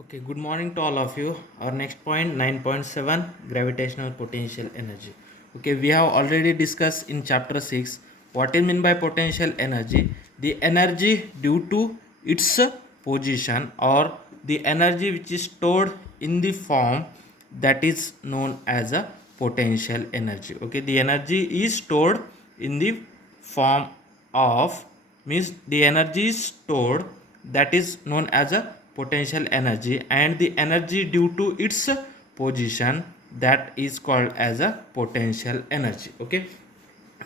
Okay, good morning to all of you. Our next point 9.7 gravitational potential energy. Okay, we have already discussed in chapter 6 what is meant by potential energy, the energy due to its position or the energy which is stored in the form that is known as a potential energy. Okay, the energy is stored in the form of means the energy is stored that is known as a potential energy, and the energy due to its position that is called as a potential energy. Okay,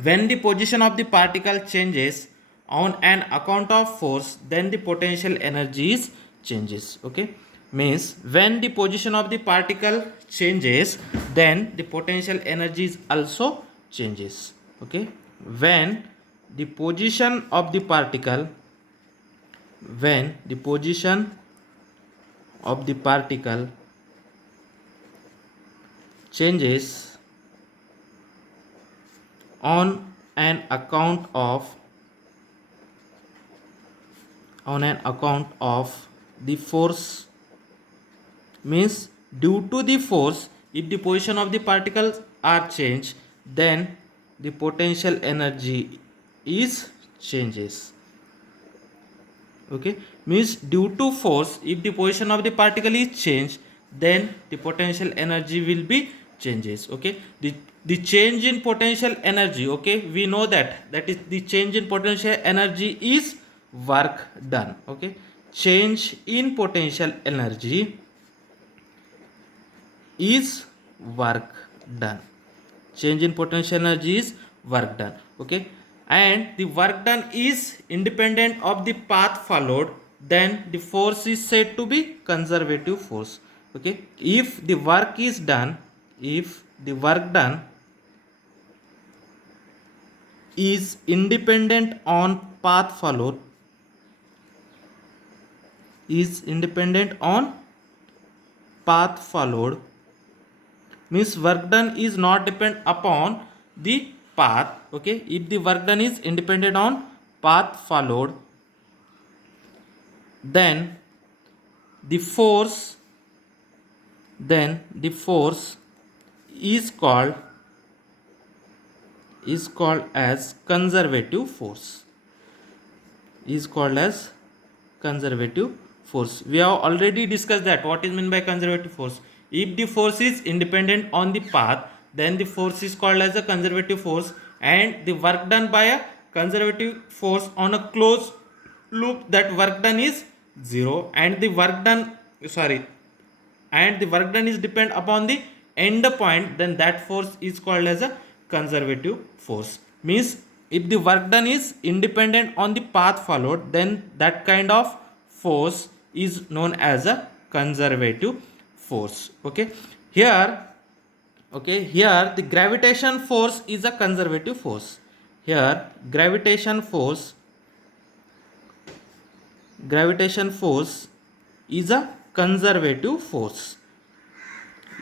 when the position of the particle changes on an account of force, then the potential energy is changes. Okay, means when the position of the particle changes, then the potential energy is also changes. Okay, when the position of the particle when the position of the particle changes on an account of the force, means due to the force, if the position of the particles are changed, then the potential energy is changes. Okay, means due to force, if the position of the particle is changed, then the potential energy will be changes. Okay, the change in potential energy, okay, we know that is the change in potential energy is work done. Okay, change in potential energy is work done. Change in potential energy is work done. Okay, and the work done is independent of the path followed, then the force is said to be conservative force. Okay, if the work is done, if the work done is independent on path followed, is independent on path followed, means work done is not depend upon the path. Okay, if the work done is independent on path followed, then the force the force is called as conservative force, is called as conservative force. We have already discussed that what is meant by conservative force. If the force is independent on the path, then the force is called as a conservative force, and the work done by a conservative force on a closed loop, that work done is zero, and the work done is depend upon the end point, then that force is called as a conservative force. Means if the work done is independent on the path followed, then that kind of force is known as a conservative force. Okay, here, here the gravitation force is a conservative force. Here gravitation force is a conservative force,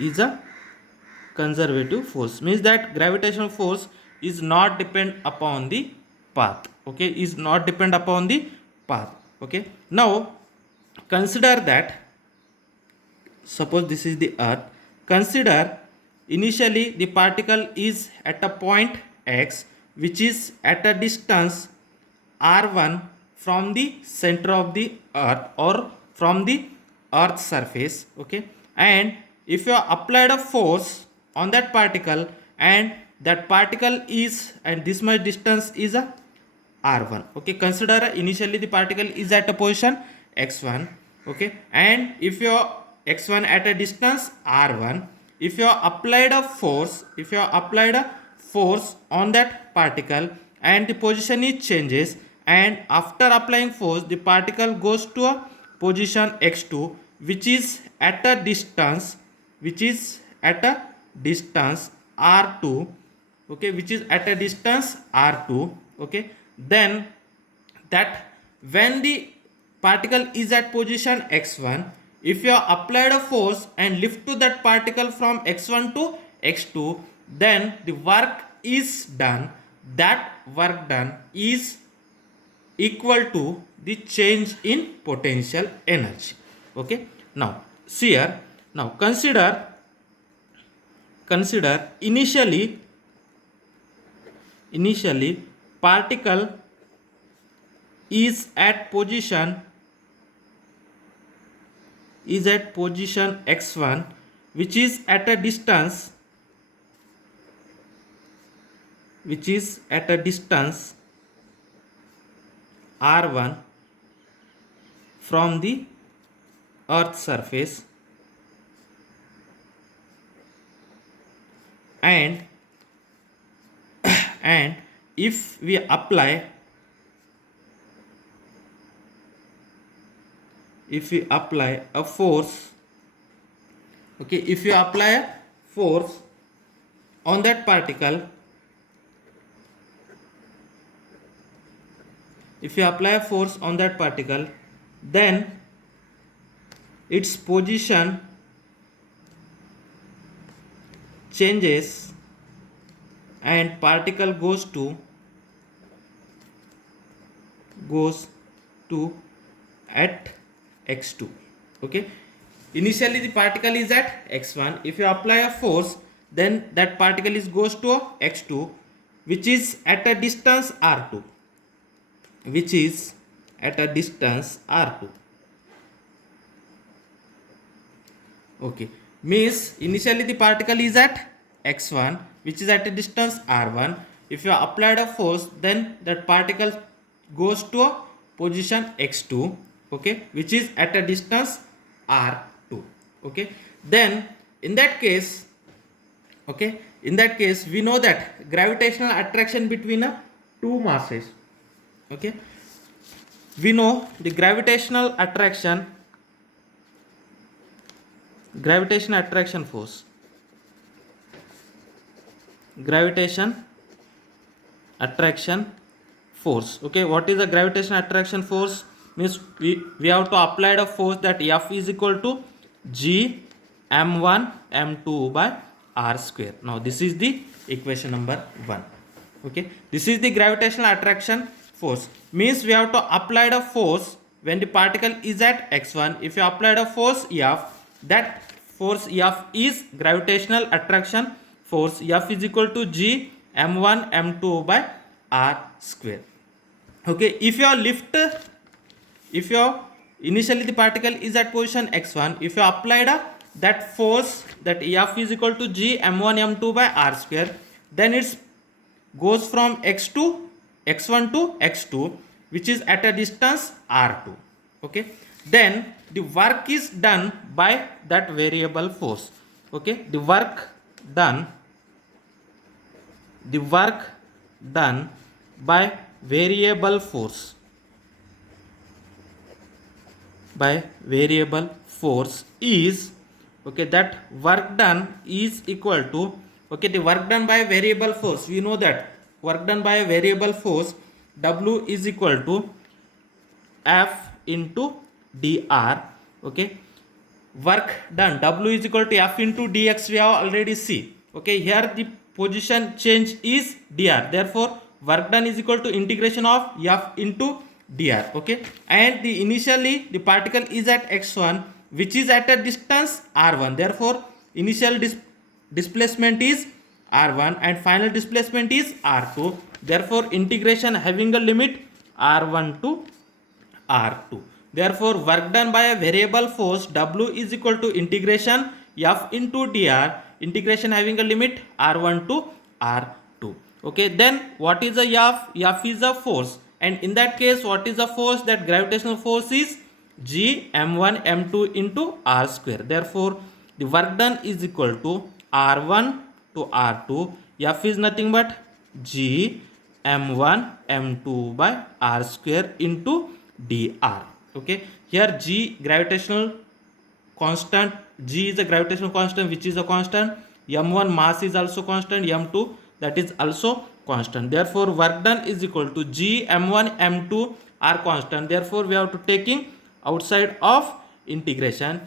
is a conservative force, means that gravitational force is not depend upon the path. Okay, is not depend upon the path. Okay, now consider that, suppose this is the earth. Consider initially the particle is at a point x, which is at a distance r1 from the center of the earth or from the earth's surface. Okay, and if you applied a force on that particle, and that particle is, and this much distance is a r1. Okay, consider initially the particle is at a position x1. Okay, and if your x1 at a distance r1, if you applied a force, on that particle, and the position is changes, and after applying force the particle goes to a position x2, which is at a distance, r2. Okay, which is at a distance r2. Okay, then that when the particle is at position x1, if you have applied a force and lift to that particle from x1 to x2, then the work is done, that work done is equal to the change in potential energy. Okay, Now see here, now consider initially particle is at position x1, which is at a distance r1 from the earth surface, and if we apply a force, okay, if you apply a force on that particle, then its position changes and particle goes to at x2. Okay, initially the particle is at x1. If you apply a force, then that particle goes to x2, which is at a distance r2, okay, means initially the particle is at x1, which is at a distance r1. If you applied a force, then that particle goes to a position x2, okay, which is at a distance r2. Okay, then in that case we know that gravitational attraction between two masses, okay, we know the gravitational attraction force. Okay, what is the gravitational attraction force? Means we have to apply a force that F is equal to G m1 m2 by r square. Now this is the equation number 1. Okay, this is the gravitational attraction force. Means we have to apply a force when the particle is at x1. If you apply a force F, that force F is gravitational attraction force. F is equal to G m1 m2 by r square. Okay, if initially the particle is at position x1, if you applied that force that F is equal to G m1 m2 by r square, then it goes from x1 to x2, which is at a distance r2. Okay, then the work is done by that variable force. Okay, the work done by variable force is, okay, that work done is equal to, okay, the work done by variable force, we know that work done by a variable force W is equal to F into dr. Okay, work done W is equal to F into dx, we have already seen. Okay, here the position change is dr, therefore work done is equal to integration of F into dr. Okay, and initially the particle is at x1, which is at a distance r1, therefore initial displacement is r1 and final displacement is r2, therefore integration having a limit r1 to r2, therefore work done by a variable force W is equal to integration F into dr, integration having a limit r1 to r2. Okay, then what is a F? F is a force, and in that case what is the force? That gravitational force is G m1 m2 into r square, therefore the work done is equal to r1 to r2. F is nothing but G m1 m2 by r square into dr. Okay, here G gravitational constant, G is a gravitational constant, which is a constant. m1 mass is also constant, m2 that is also constant, therefore work done is equal to G m1 m2 are constant, therefore we have to taking outside of integration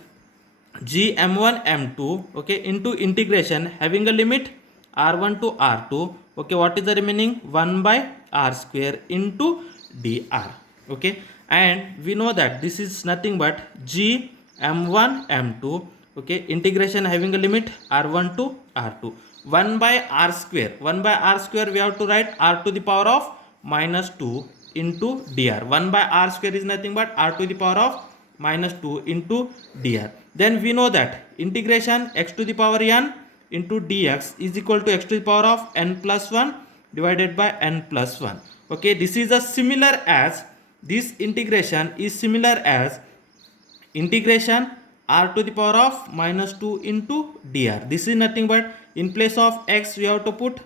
G m1 m2, okay, into integration having a limit r1 to r2. Okay, what is the remaining? 1 by r square into dr. Okay, and we know that this is nothing but G m1 m2. Okay, integration having a limit r1 to r2. 1 by r square. 1 by r square we have to write r to the power of minus 2 into dr. 1 by r square is nothing but r to the power of minus 2 into dr. Then we know that integration x to the power n into dx is equal to x to the power of n plus 1 divided by n plus 1. Okay, this is a similar as, this integration is similar as integration r to the power of minus 2 into dr. This is nothing but in place of x we have to put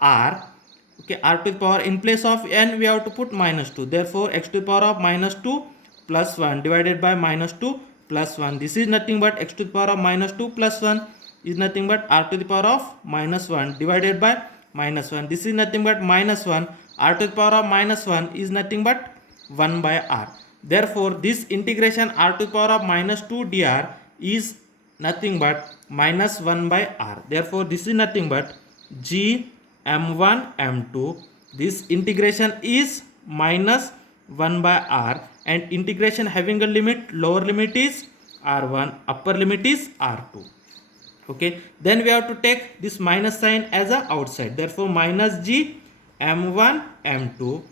r. Okay, r to the power, in place of n we have to put minus 2. Therefore x to the power of minus 2 plus 1 divided by minus 2 plus 1. This is nothing but x to the power of minus 2 plus 1 is nothing but r to the power of minus 1 divided by minus 1. This is nothing but minus 1. R to the power of minus 1 is nothing but 1 by r. Therefore this integration r to the power of minus 2 dr is nothing but minus 1 by r. Therefore this is nothing but g m1 m2. This integration is minus 1 by r, and integration having a limit, lower limit is r1, upper limit is r2. Okay, then we have to take this minus sign as a outside. Therefore minus g m1 m2,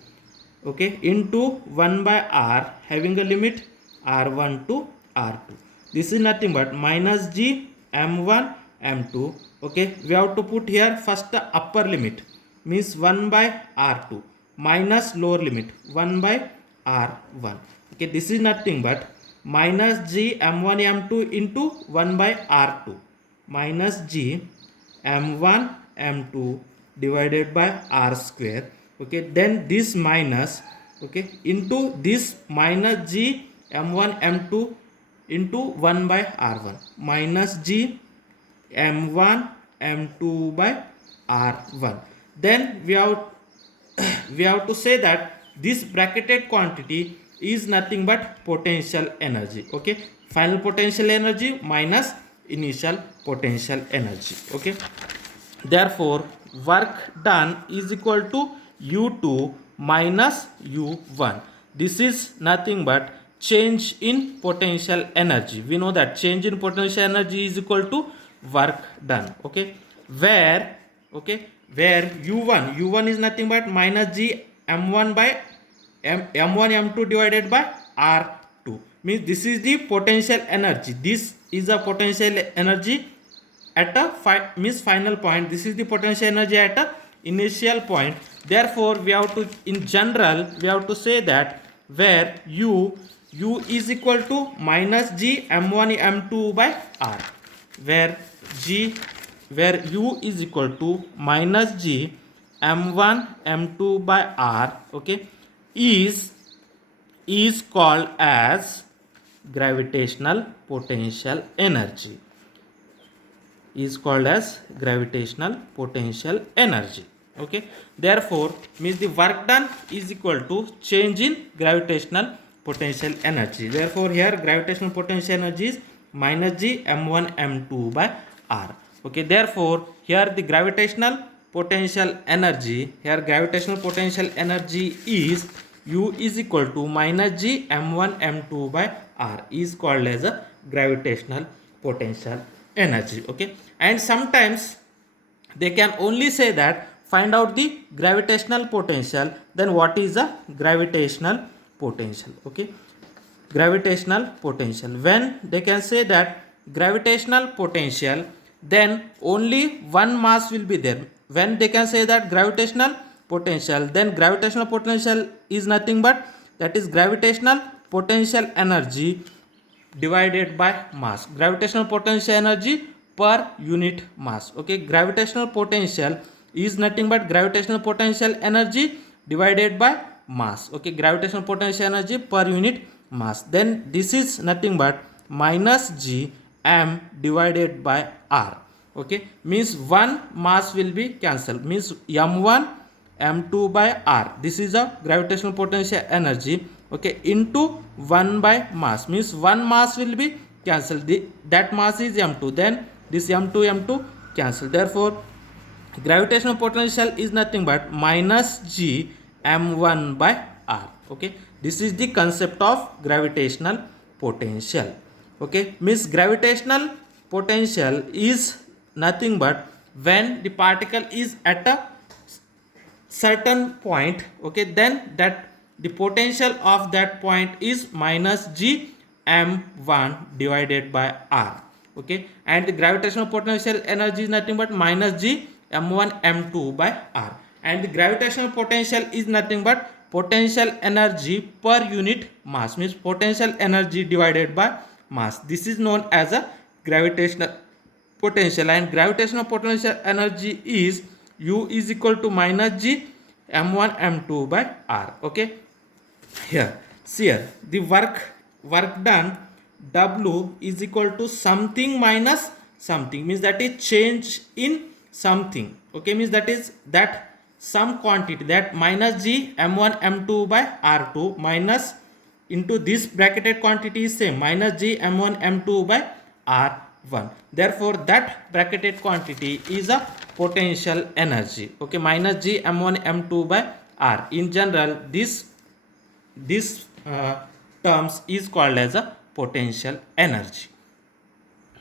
okay, into 1 by r having a limit r1 to r2. This is nothing but minus g m1 m2. Okay, we have to put here first the upper limit, means 1 by r2, minus lower limit 1 by r1. Okay, this is nothing but minus g m1 m2 into 1 by r2, minus g m1 m2 divided by r square. Okay, then this minus, okay, into this minus g m1 m2 into 1 by r1, minus g m1 m2 by r1. Then we have to say that this bracketed quantity is nothing but potential energy. Okay, final potential energy minus initial potential energy. Okay, therefore work done is equal to u2 minus u1. This is nothing but change in potential energy. We know that change in potential energy is equal to work done. Okay, where u1 is nothing but minus g m1 by m1 m2 divided by r2, means this is the potential energy. This is a potential energy at a final point. This is the potential energy at a initial point. Therefore we have to, in general we have to say that where u is equal to minus g m1 m2 by r, where u is equal to minus g m1 m2 by r, okay, is called as gravitational potential energy, is called as gravitational potential energy. Okay, therefore means the work done is equal to change in gravitational potential energy. Therefore here gravitational potential energy is minus g m1 m2 by r. Okay, therefore here the gravitational potential energy, here gravitational potential energy is u is equal to minus g m1 m2 by r, is called as a gravitational potential energy. Okay, and sometimes they can only say that find out the gravitational potential, then what is the gravitational potential. Okay, gravitational potential, when they can say that gravitational potential, then only one mass will be there. When they can say that gravitational potential, then gravitational potential is nothing but, that is gravitational potential energy divided by mass, gravitational potential energy per unit mass. Okay, gravitational potential is nothing but gravitational potential energy divided by mass. Okay, gravitational potential energy per unit mass, then this is nothing but minus g m divided by r. Okay, means one mass will be cancelled, means m1 m2 by r, this is a gravitational potential energy, okay, into 1 by mass, means one mass will be cancelled, that mass is m2, then this m2 cancel. Therefore gravitational potential is nothing but minus g m1 by r. Okay, this is the concept of gravitational potential. Okay, means gravitational potential is nothing but when the particle is at a certain point, okay, then that the potential of that point is minus g m1 divided by r. Okay, and the gravitational potential energy is nothing but minus g m1 m2 by r, and the gravitational potential is nothing but potential energy per unit mass, means potential energy divided by mass. This is known as a gravitational potential, and gravitational potential energy is u is equal to minus g m1 m2 by r. Okay, here see here the work done w is equal to something minus something, means that is change in something. Okay, means that is that some quantity, that minus g m1 m2 by r2 minus into this bracketed quantity is same minus g m1 m2 by r1. Therefore that bracketed quantity is a potential energy. Okay, minus g m1 m2 by r. In general, this terms is called as a potential energy.